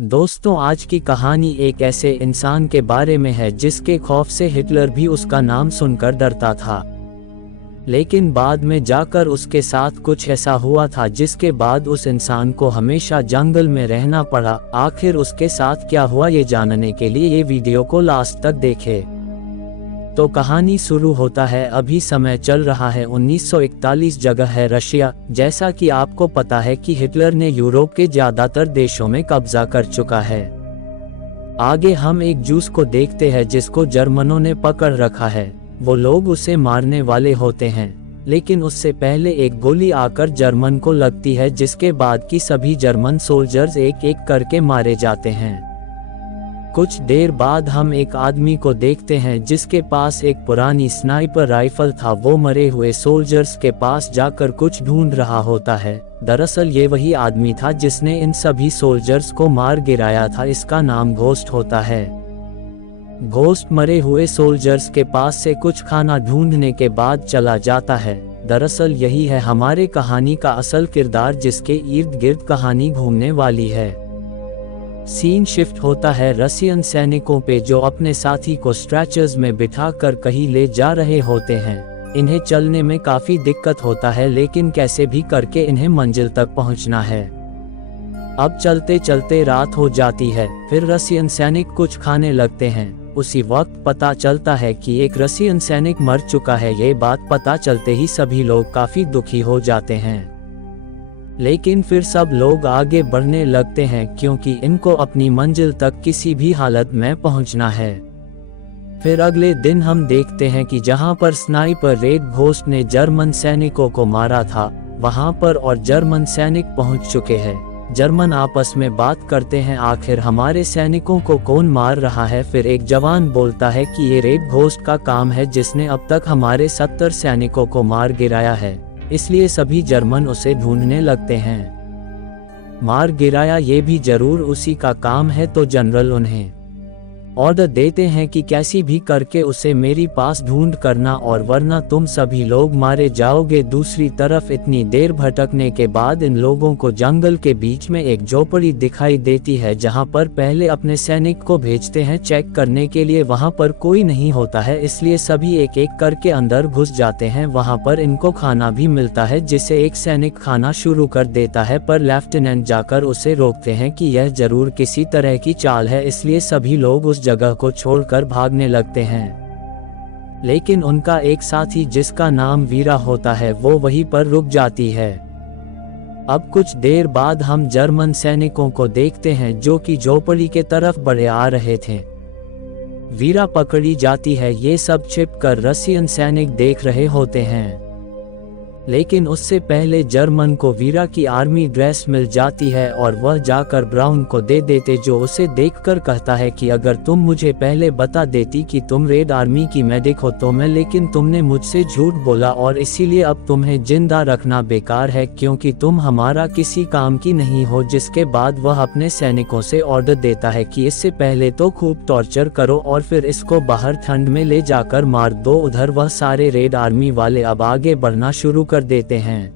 दोस्तों, आज की कहानी एक ऐसे इंसान के बारे में है जिसके खौफ से हिटलर भी उसका नाम सुनकर डरता था। लेकिन बाद में जाकर उसके साथ कुछ ऐसा हुआ था जिसके बाद उस इंसान को हमेशा जंगल में रहना पड़ा। आखिर उसके साथ क्या हुआ, ये जानने के लिए ये वीडियो को लास्ट तक देखें। तो कहानी शुरू होता है। अभी समय चल रहा है 1941, जगह है रशिया। जैसा कि आपको पता है कि हिटलर ने यूरोप के ज्यादातर देशों में कब्जा कर चुका है। आगे हम एक जूस को देखते हैं जिसको जर्मनों ने पकड़ रखा है। वो लोग उसे मारने वाले होते हैं, लेकिन उससे पहले एक गोली आकर जर्मन को लगती है, जिसके बाद की सभी जर्मन सोल्जर्स एक एक करके मारे जाते हैं। कुछ देर बाद हम एक आदमी को देखते हैं जिसके पास एक पुरानी स्नाइपर राइफल था। वो मरे हुए सोल्जर्स के पास जाकर कुछ ढूंढ रहा होता है। दरअसल ये वही आदमी था जिसने इन सभी सोल्जर्स को मार गिराया था। इसका नाम घोस्ट होता है। घोस्ट मरे हुए सोल्जर्स के पास से कुछ खाना ढूंढने के बाद चला जाता है। दरअसल यही है हमारे कहानी का असल किरदार, जिसके इर्द गिर्द कहानी घूमने वाली है। सीन शिफ्ट होता है रशियन सैनिकों पे, जो अपने साथी को स्ट्रेचर्स में बिठाकर कहीं ले जा रहे होते हैं। इन्हें चलने में काफी दिक्कत होता है, लेकिन कैसे भी करके इन्हें मंजिल तक पहुंचना है। अब चलते चलते रात हो जाती है। फिर रशियन सैनिक कुछ खाने लगते हैं। उसी वक्त पता चलता है कि एक रशियन सैनिक मर चुका है। ये बात पता चलते ही सभी लोग काफी दुखी हो जाते हैं, लेकिन फिर सब लोग आगे बढ़ने लगते हैं क्योंकि इनको अपनी मंजिल तक किसी भी हालत में पहुंचना है। फिर अगले दिन हम देखते हैं कि जहां पर स्नाइपर रेड घोस्ट ने जर्मन सैनिकों को मारा था, वहां पर और जर्मन सैनिक पहुंच चुके हैं। जर्मन आपस में बात करते हैं, आखिर हमारे सैनिकों को कौन मार रहा है। फिर एक जवान बोलता है कि ये रेड घोस्ट का काम है, जिसने अब तक हमारे 70 सैनिकों को मार गिराया है। इसलिए सभी जर्मन उसे ढूंढने लगते हैं। मार गिराया ये भी जरूर उसी का काम है, तो जनरल उन्हें ऑर्डर देते हैं कि कैसी भी करके उसे मेरी पास ढूंढ करना, और वरना तुम सभी लोग मारे जाओगे। दूसरी तरफ इतनी देर भटकने के बाद इन लोगों को जंगल के बीच में एक झोपड़ी दिखाई देती है, जहां पर पहले अपने सैनिक को भेजते हैं चेक करने के लिए। वहां पर कोई नहीं होता है, इसलिए सभी एक एक करके अंदर घुस जाते हैं। वहां पर इनको खाना भी मिलता है, जिसे एक सैनिक खाना शुरू कर देता है, पर लेफ्टिनेंट जाकर उसे रोकते हैं कि यह जरूर किसी तरह की चाल है। इसलिए सभी लोग उस जगह को छोड़कर भागने लगते हैं, लेकिन उनका एक साथी जिसका नाम वीरा होता है वो वहीं पर रुक जाती है। अब कुछ देर बाद हम जर्मन सैनिकों को देखते हैं जो कि झोपड़ी के तरफ बढ़े आ रहे थे। वीरा पकड़ी जाती है। ये सब छिपकर रशियन सैनिक देख रहे होते हैं, लेकिन उससे पहले जर्मन को वीरा की आर्मी ड्रेस मिल जाती है और वह जाकर ब्राउन को दे देते, जो उसे देखकर कहता है कि अगर तुम मुझे पहले बता देती कि तुम रेड आर्मी की मेडिक हो तो मैं, लेकिन तुमने मुझसे झूठ बोला और इसीलिए अब तुम्हें जिंदा रखना बेकार है, क्योंकि तुम हमारा किसी काम की नहीं हो। जिसके बाद वह अपने सैनिकों से ऑर्डर देता है कि इससे पहले तो खूब टॉर्चर करो और फिर इसको बाहर ठंड में ले जाकर मार दो। उधर वह सारे रेड आर्मी वाले अब आगे बढ़ना शुरू कर देते हैं,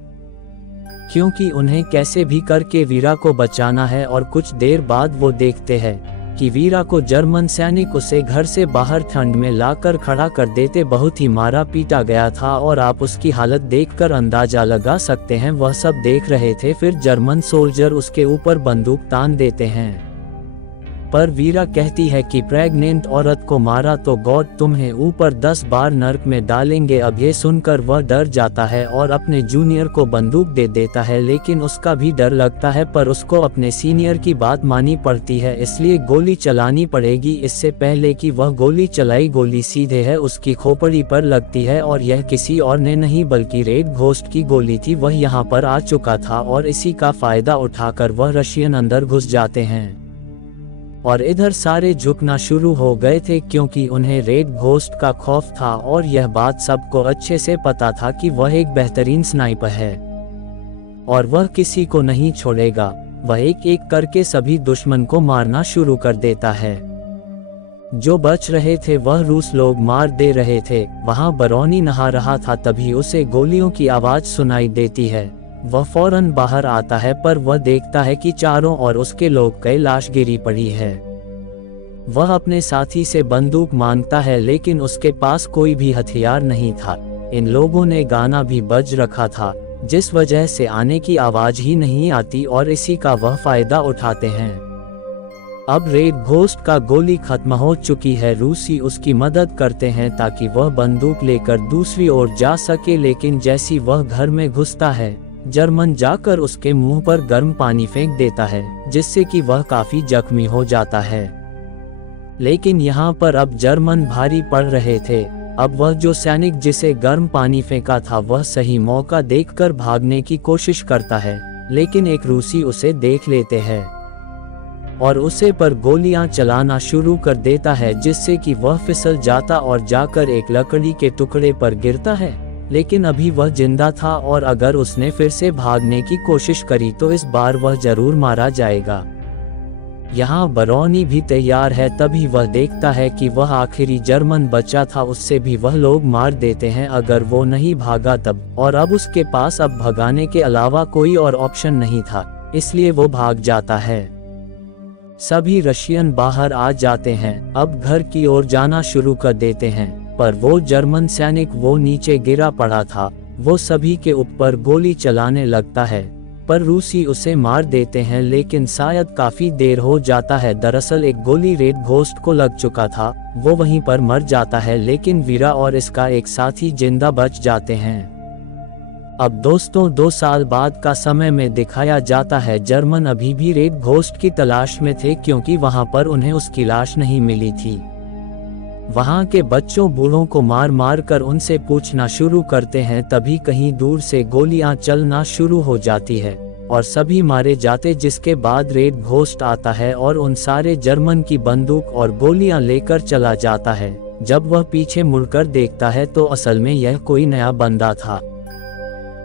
क्योंकि उन्हें कैसे भी करके वीरा को बचाना है। और कुछ देर बाद वो देखते हैं कि वीरा को जर्मन सैनिक उसे घर से बाहर ठंड में लाकर खड़ा कर देते। बहुत ही मारा पीटा गया था और आप उसकी हालत देखकर अंदाजा लगा सकते हैं। वह सब देख रहे थे। फिर जर्मन सोल्जर उसके ऊपर बंदूक तान देते हैं, पर वीरा कहती है कि प्रेग्नेंट औरत को मारा तो गॉड तुम्हें ऊपर 10 बार नर्क में डालेंगे। अब ये सुनकर वह डर जाता है और अपने जूनियर को बंदूक दे देता है, लेकिन उसका भी डर लगता है, पर उसको अपने सीनियर की बात माननी पड़ती है, इसलिए गोली चलानी पड़ेगी। इससे पहले कि वह गोली चलाई, गोली सीधे है उसकी खोपड़ी पर लगती है, और यह किसी और ने नहीं बल्कि रेड घोस्ट की गोली थी। वह यहाँ पर आ चुका था और इसी का फायदा उठाकर वह रशियन अंदर घुस जाते हैं। और इधर सारे झुकना शुरू हो गए थे, क्योंकि उन्हें रेड घोस्ट का खौफ था और यह बात सबको अच्छे से पता था कि वह एक बेहतरीन स्नाइपर है और वह किसी को नहीं छोड़ेगा। वह एक एक करके सभी दुश्मन को मारना शुरू कर देता है। जो बच रहे थे वह रूस लोग मार दे रहे थे। वहां बरौनी नहा रहा था, तभी उसे गोलियों की आवाज सुनाई देती है। वह फौरन बाहर आता है पर वह देखता है कि चारों ओर उसके लोग कई लाश गिरी पड़ी है। वह अपने साथी से बंदूक मांगता है लेकिन उसके पास कोई भी हथियार नहीं था। इन लोगों ने गाना भी बज रखा था जिस वजह से आने की आवाज ही नहीं आती और इसी का वह फायदा उठाते हैं। अब रेड घोस्ट का गोली खत्म हो चुकी है। रूसी उसकी मदद करते हैं ताकि वह बंदूक लेकर दूसरी ओर जा सके, लेकिन जैसी वह घर में घुसता है जर्मन जाकर उसके मुंह पर गर्म पानी फेंक देता है जिससे कि वह काफी जख्मी हो जाता है। लेकिन यहाँ पर अब जर्मन भारी पड़ रहे थे। अब वह जो सैनिक जिसे गर्म पानी फेंका था वह सही मौका देखकर भागने की कोशिश करता है, लेकिन एक रूसी उसे देख लेते हैं और उसे पर गोलियां चलाना शुरू कर देता है जिससे कि वह फिसल जाता और जाकर एक लकड़ी के टुकड़े पर गिरता है। लेकिन अभी वह जिंदा था और अगर उसने फिर से भागने की कोशिश करी तो इस बार वह जरूर मारा जाएगा। यहाँ बरौनी भी तैयार है, तभी वह देखता है कि वह आखिरी जर्मन बचा था उससे भी वह लोग मार देते हैं अगर वो नहीं भागा तब, और अब उसके पास अब भगाने के अलावा कोई और ऑप्शन नहीं था, इसलिए वो भाग जाता है। सभी रशियन बाहर आ जाते हैं, अब घर की ओर जाना शुरू कर देते हैं, पर वो जर्मन सैनिक वो नीचे गिरा पड़ा था, वो सभी के ऊपर गोली चलाने लगता है पर रूसी उसे मार देते हैं, लेकिन शायद काफी देर हो जाता है। दरअसल एक गोली रेड घोस्ट को लग चुका था, वो वहीं पर मर जाता है, लेकिन वीरा और इसका एक साथी जिंदा बच जाते हैं। अब दोस्तों 2 साल बाद का समय में दिखाया जाता है जर्मन अभी भी रेड घोस्ट की तलाश में थे क्योंकि वहां पर उन्हें उसकी लाश नहीं मिली थी। वहां के बच्चों बूढ़ों को मार मार कर उनसे पूछना शुरू करते हैं, तभी कहीं दूर से गोलियां चलना शुरू हो जाती है और सभी मारे जाते, जिसके बाद रेड घोस्ट आता है और उन सारे जर्मन की बंदूक और गोलियां लेकर चला जाता है। जब वह पीछे मुड़कर देखता है तो असल में यह कोई नया बंदा था,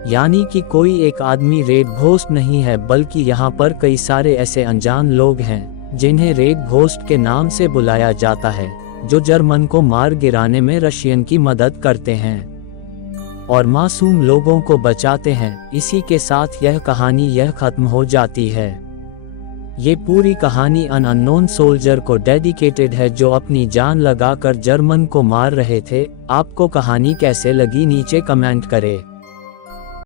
यानी कि कोई एक आदमी रेड घोस्ट नहीं है बल्कि यहाँ पर कई सारे ऐसे अनजान लोग हैं जिन्हें रेड घोस्ट के नाम से बुलाया जाता है, जो जर्मन को मार गिराने में रशियन की मदद करते हैं और मासूम लोगों को बचाते हैं। इसी के साथ यह कहानी खत्म हो जाती है। ये पूरी कहानी अननोन सोल्जर को डेडिकेटेड है जो अपनी जान लगाकर जर्मन को मार रहे थे। आपको कहानी कैसे लगी नीचे कमेंट करें।